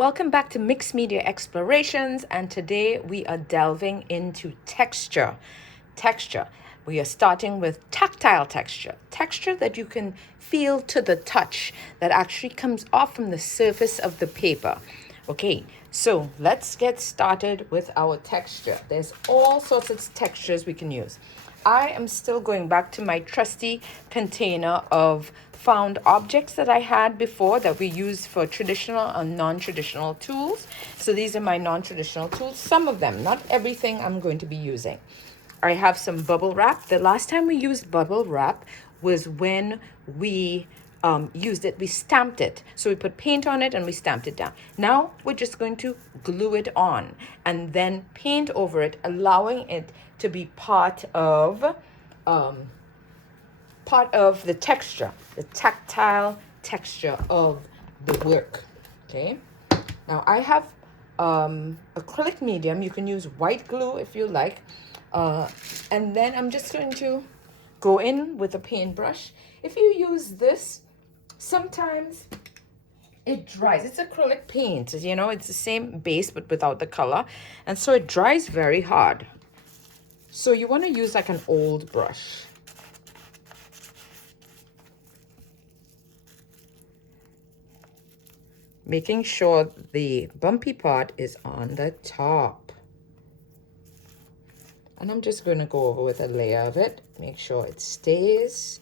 Welcome back to Mixed Media Explorations, and today we are delving into texture. Texture. We are starting with tactile texture. Texture that you can feel to the touch, that actually comes off from the surface of the paper. Okay, so let's get started with our texture. There's all sorts of textures we can use. I am still going back to my trusty container of found objects that I had before that we used for traditional and non-traditional tools. So these are my non-traditional tools. Some of them, not everything I'm going to be using. I have some bubble wrap. The last time we used bubble wrap was when we used it, we stamped it. So we put paint on it and we stamped it down. Now we're just going to glue it on and then paint over it, allowing it to be part of the texture, the tactile texture of the work. Okay. Now I have acrylic medium. You can use white glue if you like. And then I'm just going to go in with a paintbrush. If you use this, sometimes it dries. It's acrylic paint, you know, it's the same base but without the color. And so it dries very hard. So you want to use like an old brush. Making sure the bumpy part is on the top. And I'm just going to go over with a layer of it. Make sure it stays.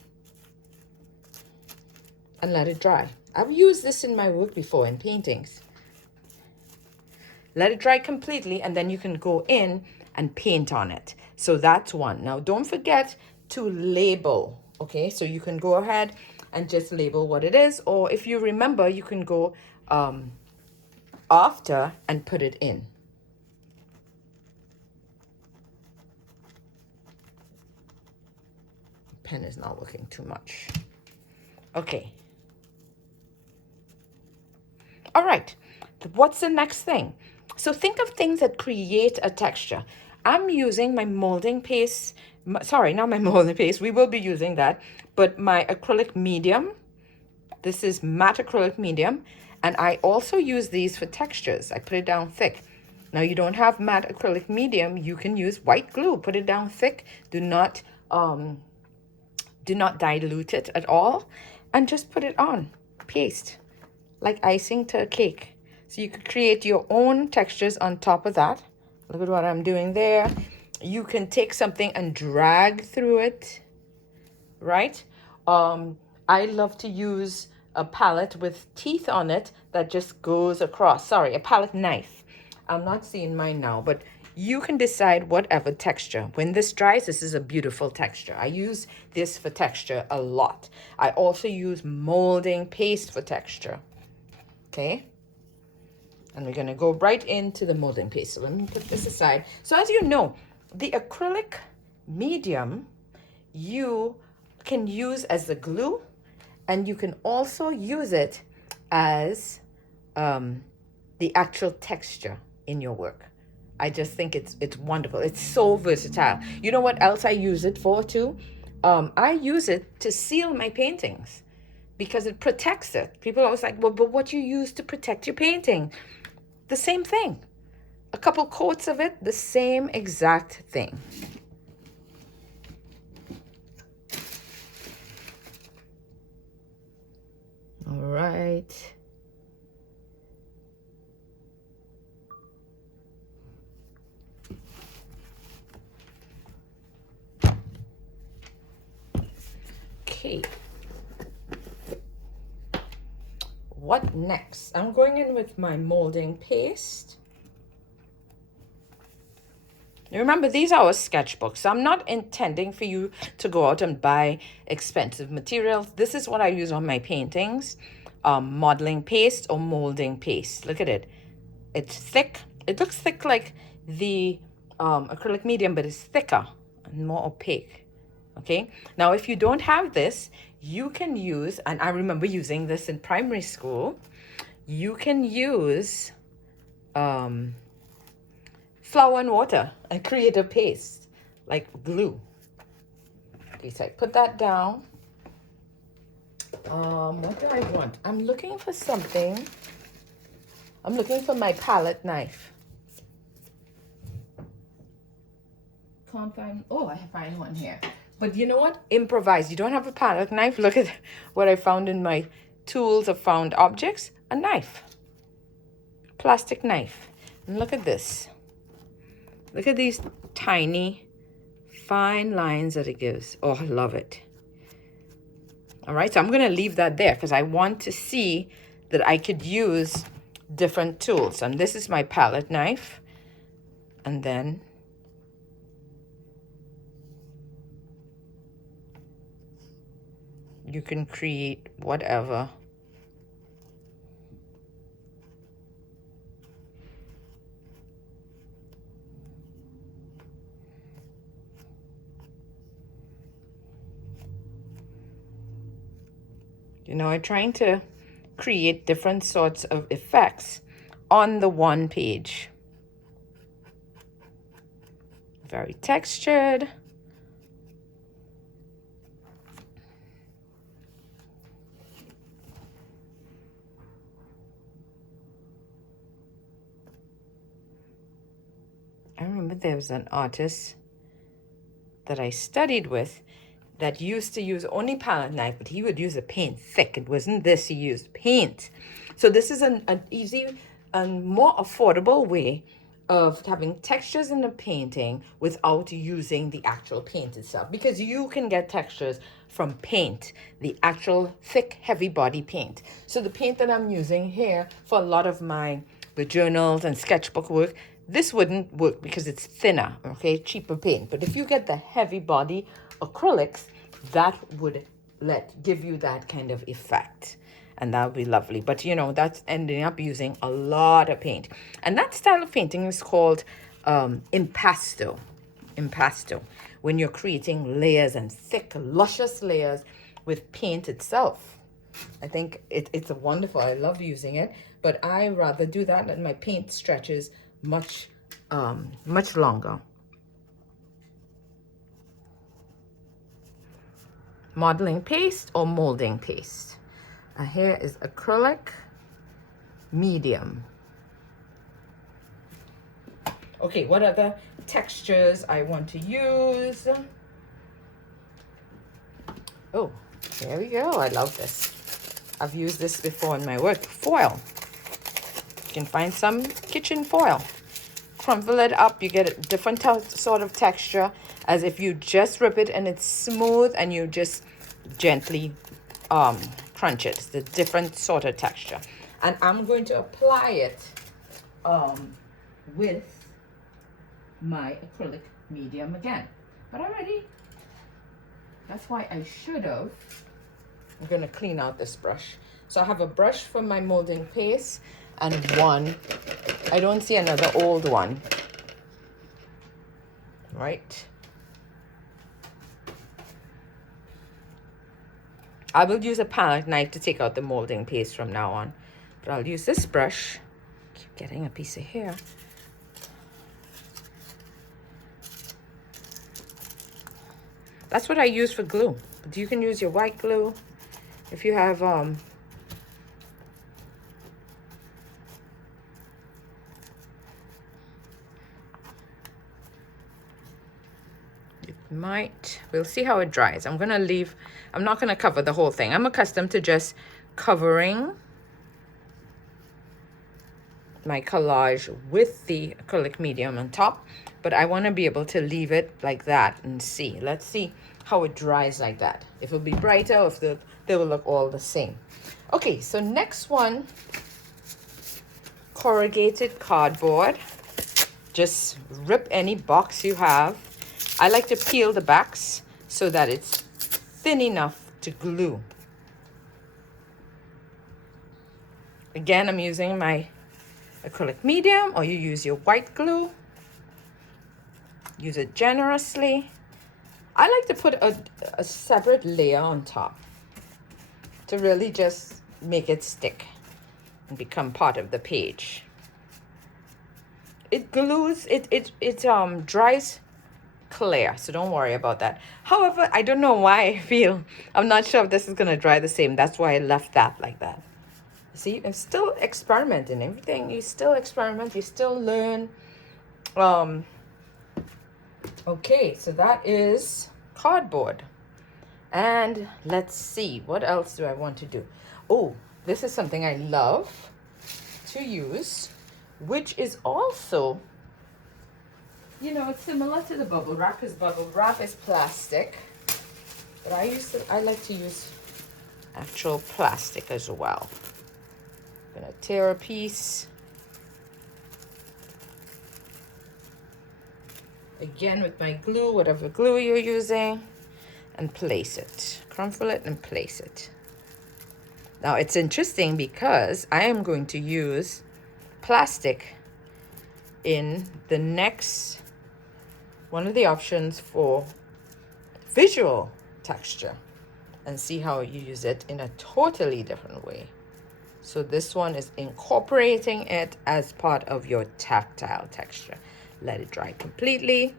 And let it dry. I've used this in my work before in paintings. Let it dry completely and then you can go in and paint on it. So that's one. Now don't forget to label. Okay, so you can go ahead and just label what it is. Or if you remember, you can go after and put it in. Pen is not working too much. Okay. All right. What's the next thing? So think of things that create a texture. I'm using my molding paste. Sorry, not my molding paste. We will be using that. But my acrylic medium. This is matte acrylic medium. And I also use these for textures. I put it down thick. Now you don't have matte acrylic medium. You can use white glue. Put it down thick. Do not dilute it at all. And just put it on. Paste. Like icing to a cake. So you could create your own textures on top of that. Look at what I'm doing there. You can take something and drag through it, right? I love to use a palette with teeth on it that just goes across. Sorry, a palette knife. I'm not seeing mine now, but you can decide whatever texture. When this dries, this is a beautiful texture. I use this for texture a lot. I also use molding paste for texture. Okay. And we're going to go right into the molding paste. So let me put this aside. So as you know, the acrylic medium you can use as the glue, and you can also use it as the actual texture in your work. I just think it's wonderful. It's so versatile. You know what else I use it for too? I use it to seal my paintings because it protects it. People are always like, well, but what you use to protect your painting? The same thing. A couple coats of it, the same exact thing. All right. Okay. What next? I'm going in with my molding paste. Remember, these are our sketchbooks. I'm not intending for you to go out and buy expensive materials. This is what I use on my paintings. Modeling paste or molding paste. Look at it. It's thick. It looks thick like the acrylic medium, but it's thicker and more opaque. Okay. Now, if you don't have this, you can use, and I remember using this in primary school, you can use flour and water and create a paste like glue. Okay, so I put that down. What do I want? I'm looking for something I'm looking for my palette knife. Can't find, oh, I find one here. But you know what? Improvise. You don't have a palette knife. Look at what I found in my tools of found objects. A knife. Plastic knife. And look at this. Look at these tiny, fine lines that it gives. Oh, I love it. All right, so I'm going to leave that there because I want to see that I could use different tools. And this is my palette knife. And then you can create whatever. You know, I'm trying to create different sorts of effects on the one page. Very textured. I remember there was an artist that I studied with that used to use only palette knife, but he would use a paint thick. It wasn't this, he used paint. So this is an easy and more affordable way of having textures in the painting without using the actual paint itself, because you can get textures from paint, the actual thick, heavy body paint. So the paint that I'm using here for a lot of the journals and sketchbook work, this wouldn't work because it's thinner, okay, cheaper paint. But if you get the heavy body acrylics, that would give you that kind of effect. And that would be lovely. But you know, that's ending up using a lot of paint. And that style of painting is called impasto. Impasto. When you're creating layers and thick, luscious layers with paint itself. I think it's a wonderful, I love using it. But I rather do that and my paint stretches much longer. Modeling paste or molding paste. Here is acrylic medium. Okay, what other textures I want to use? Oh, there we go. I love this. I've used this before in my work. Foil. You can find some kitchen foil. Crumple it up. You get a different sort of texture as if you just rip it and it's smooth and you just gently crunch it. It's a different sort of texture. And I'm going to apply it with my acrylic medium again. But already, that's why I should have. I'm going to clean out this brush. So I have a brush for my molding paste and one. I don't see another old one. Right. I will use a palette knife to take out the molding paste from now on. But I'll use this brush. Keep getting a piece of hair. That's what I use for glue. But you can use your white glue. If you have we'll see how it dries. I'm not gonna cover the whole thing. I'm accustomed to just covering my collage with the acrylic medium on top, but I want to be able to leave it like that and see. Let's see how it dries like that. If it'll be brighter, or if they will look all the same. Okay, so next one, corrugated cardboard. Just rip any box you have. I like to peel the backs so that it's thin enough to glue. Again, I'm using my acrylic medium, or you use your white glue. Use it generously. I like to put a separate layer on top to really just make it stick and become part of the page. It glues, it dries clear, so don't worry about that. However, I don't know why I'm not sure if this is going to dry the same. That's why I left that like that. See, I'm still experimenting. Everything, you still experiment, you still learn. Okay, so that is cardboard. And let's see, what else do I want to do? Oh, this is something I love to use, which is also, you know, it's similar to the bubble wrap, because bubble wrap is plastic. But I like to use actual plastic as well. I'm gonna tear a piece. Again with my glue, whatever glue you're using, and place it. Crumple it and place it. Now it's interesting because I am going to use plastic in the next one of the options for visual texture, and see how you use it in a totally different way. So this one is incorporating it as part of your tactile texture. Let it dry completely,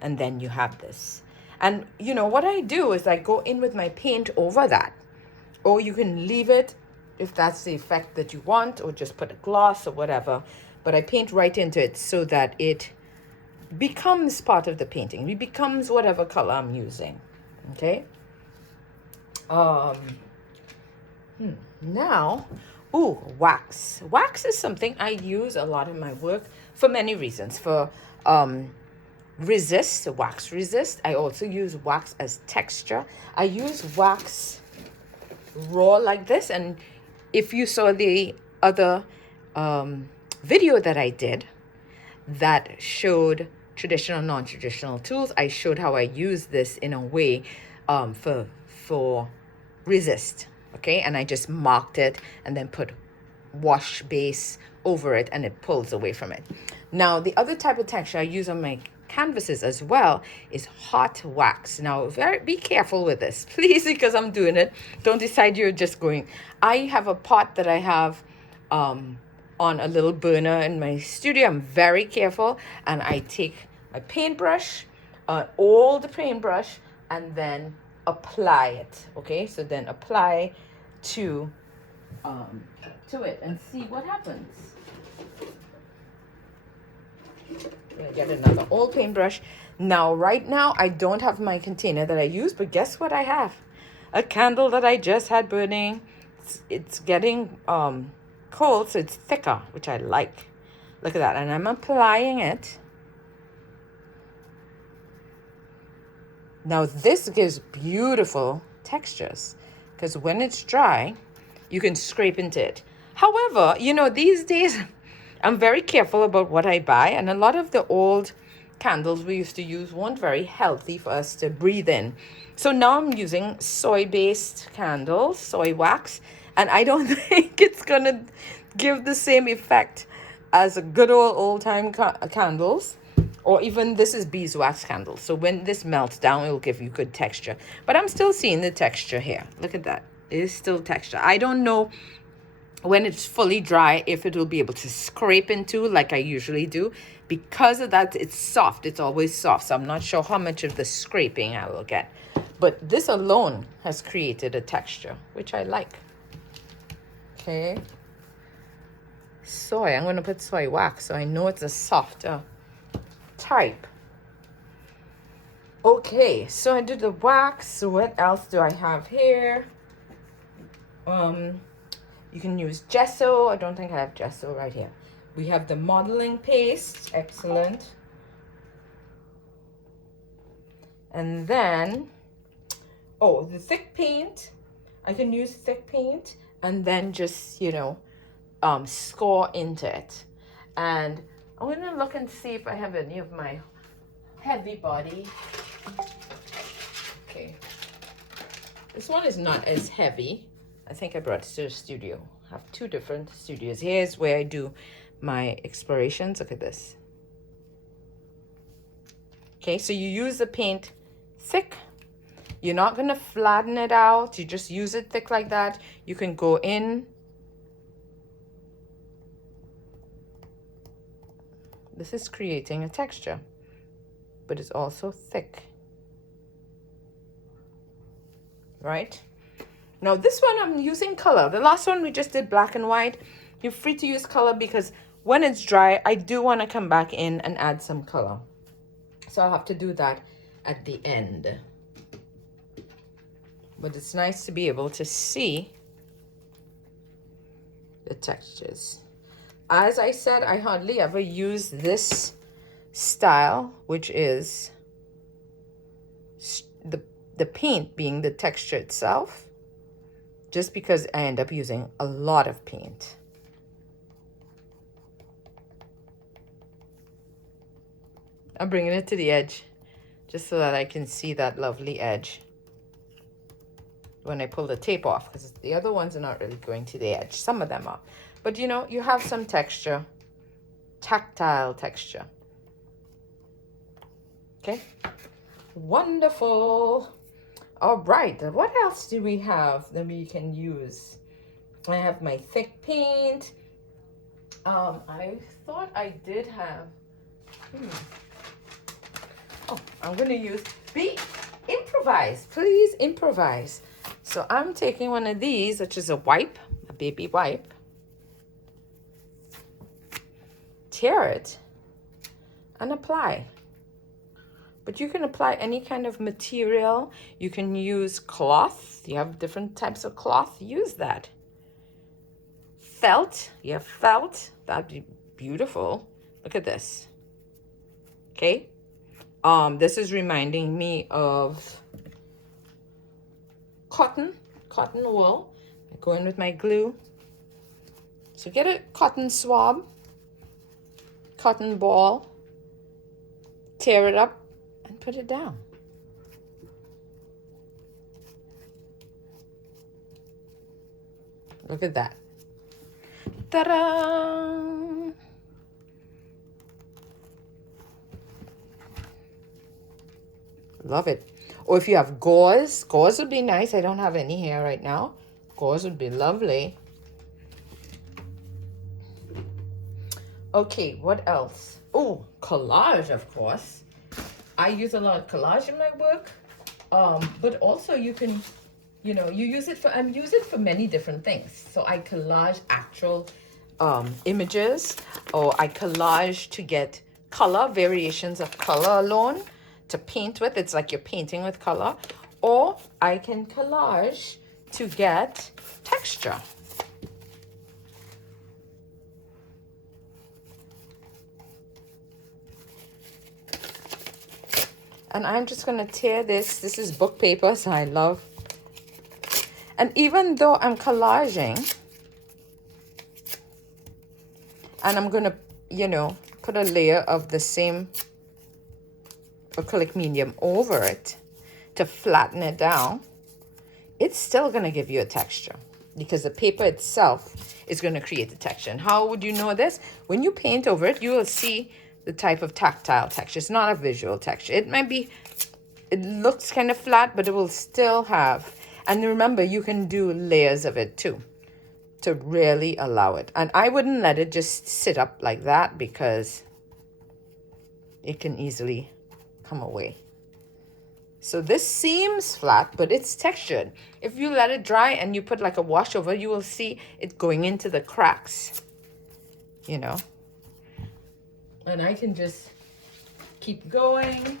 and then you have this. And you know what I do is I go in with my paint over that, or you can leave it if that's the effect that you want, or just put a gloss or whatever. But I paint right into it so that it becomes part of the painting. It becomes whatever color I'm using. Okay. Now, wax. Wax is something I use a lot in my work for many reasons. For resist, wax resist. I also use wax as texture. I use wax raw like this, and if you saw the other video that I did that showed traditional, non-traditional tools, I showed how I use this in a way for resist. Okay, and I just marked it and then put wash base over it, and it pulls away from it. Now the other type of texture I use on my canvases as well is hot wax. Now be careful with this, please, because I'm doing it. Don't decide you're just going. I have a pot that I have on a little burner in my studio. I'm very careful, and I take my paintbrush, old paintbrush, and then apply it. Okay, so then apply to it and see what happens. I'm gonna get another old paintbrush. Now right now I don't have my container that I use, but guess what I have? A candle that I just had burning. It's getting cold, so it's thicker, which I like. Look at that. And I'm applying it. Now this gives beautiful textures, because when it's dry, you can scrape into it. However, you know, these days I'm very careful about what I buy, and a lot of the old candles we used to use weren't very healthy for us to breathe in. So now I'm using soy-based candles, soy wax, and I don't think it's gonna give the same effect as a good old-time candles. Or even this is beeswax candle. So when this melts down, it will give you good texture. But I'm still seeing the texture here. Look at that. It is still texture. I don't know when it's fully dry if it will be able to scrape into like I usually do. Because of that, it's soft. It's always soft. So I'm not sure how much of the scraping I will get. But this alone has created a texture, which I like. Okay. Soy. I'm going to put soy wax so I know it's a softer type. Okay, so I did the wax. So what else do I have here? You can use gesso. I don't think I have gesso right here. We have the modeling paste. Excellent. And then the thick paint. I can use thick paint and then just, you know, score into it. And I'm gonna look and see if I have any of my heavy body. Okay, this one is not as heavy. I think I brought it to the studio. I have two different studios. Here's where I do my explorations. Look at this. Okay, so you use the paint thick. You're not gonna flatten it out. You just use it thick like that. You can go in. This is creating a texture, but it's also thick, right? Now this one I'm using color. The last one we just did black and white. You're free to use color because when it's dry, I do want to come back in and add some color. So I'll have to do that at the end. But it's nice to be able to see the textures. As I said, I hardly ever use this style, which is the paint being the texture itself, just because I end up using a lot of paint. I'm bringing it to the edge just so that I can see that lovely edge when I pull the tape off, because the other ones are not really going to the edge. Some of them are, but you know, you have some texture, tactile texture. Okay, wonderful. All right, what else do we have that we can use? I have my thick paint. I thought I did have, oh, I'm gonna use, improvise, please improvise. So I'm taking one of these, which is a wipe, a baby wipe, tear it, and apply. But you can apply any kind of material. You can use cloth. You have different types of cloth. Use that. Felt. You have felt. That'd be beautiful. Look at this. Okay. This is reminding me of cotton wool. I go in with my glue. So get a cotton swab, cotton ball, tear it up, and put it down. Look at that. Ta-da! Love it. Or if you have gauze would be nice. I don't have any here right now. Gauze would be lovely. Okay, what else? Oh, collage, of course. I use a lot of collage in my work. But also you can, you know, you use it for, I use it for many different things. So I collage actual images, or I collage to get color, variations of color alone to paint with. It's like you're painting with color. Or I can collage to get texture. And I'm just going to tear this. This is book paper, so I love. And even though I'm collaging, and I'm going to, you know, put a layer of the same acrylic medium over it to flatten it down, it's still going to give you a texture because the paper itself is going to create the texture. And how would you know this? When you paint over it, you will see the type of tactile texture. It's not a visual texture. It might be, it looks kind of flat, but it will still have. And remember, you can do layers of it too to really allow it. And I wouldn't let it just sit up like that because it can easily come away. So this seems flat, but it's textured. If you let it dry and you put like a wash over, you will see it going into the cracks, you know. And I can just keep going.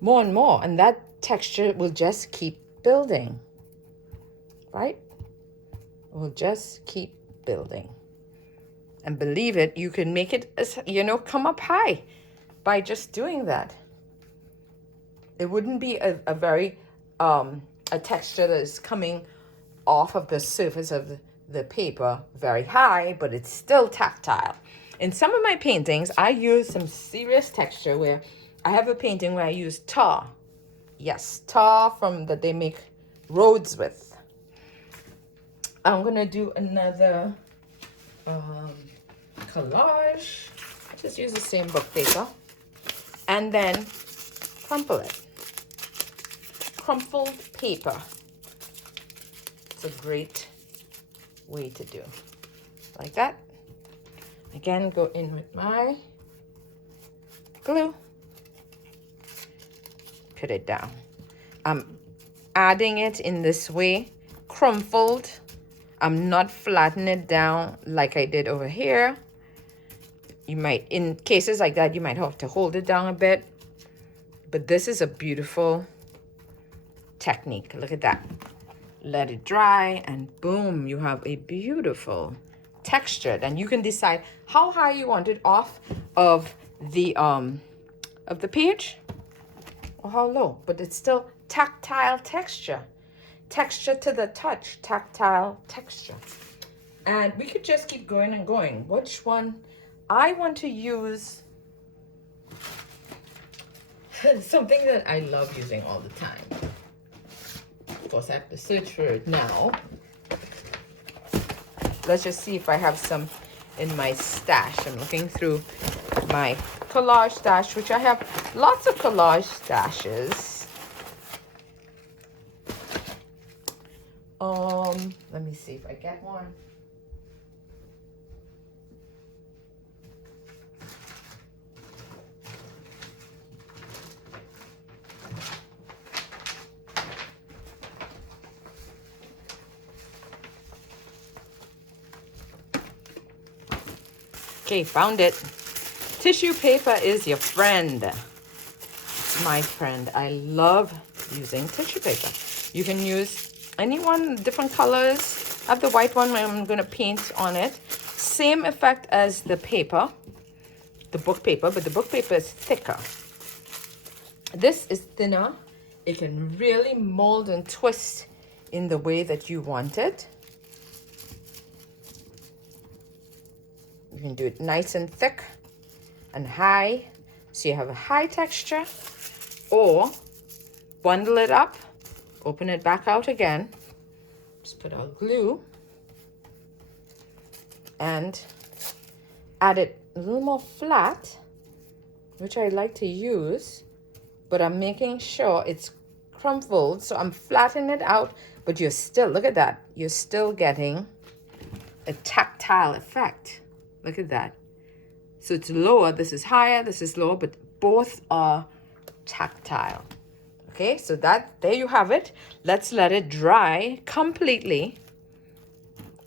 More and more, and that texture will just keep building, right? It will just keep building. And believe it, you can make it, you know, come up high by just doing that. It wouldn't be a very, a texture that is coming off of the surface of the paper very high, but it's still tactile. In some of my paintings, I use some serious texture where I have a painting where I use tar. Yes, tar from that they make roads with. I'm gonna do another collage. Just use the same book paper and then crumple it. Crumpled paper. It's a great way to do. Like that. Again, go in with my glue. Put it down. I'm adding it in this way, crumpled. I'm not flattening it down like I did over here. You might, in cases like that, you might have to hold it down a bit. But this is a beautiful technique. Look at that. Let it dry and boom, you have a beautiful texture. And you can decide how high you want it off of the page or how low, but it's still tactile texture. Texture to the touch, tactile texture. And we could just keep going and going. Which one I want to use? Something that I love using all the time. Of course, I have to search for it now. Let's just see if I have some in my stash. I'm looking through my collage stash, which I have lots of collage stashes. Let me see if I get one. Okay, found it. Tissue paper is your friend. It's my friend. I love using tissue paper. You can use any one, different colors. I have the white one I'm going to paint on it. Same effect as the paper, the book paper, but the book paper is thicker. This is thinner. It can really mold and twist in the way that you want it. You can do it nice and thick and high, so you have a high texture, or bundle it up, open it back out again, just put our glue and add it a little more flat, which I like to use, but I'm making sure it's crumpled, so I'm flattening it out, but you're still, look at that, you're still getting a tactile effect. Look at that. So it's lower, this is higher, this is lower, but both are tactile. Okay, so there you have it. Let's let it dry completely.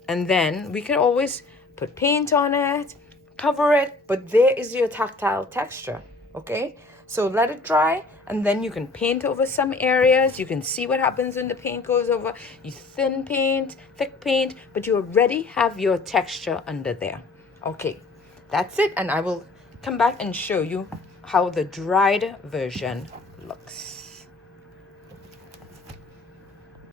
And then we can always put paint on it, cover it, but there is your tactile texture. Okay, so let it dry, and then you can paint over some areas. You can see what happens when the paint goes over. You thin paint, thick paint, but you already have your texture under there. Okay, that's it, and I will come back and show you how the dried version looks.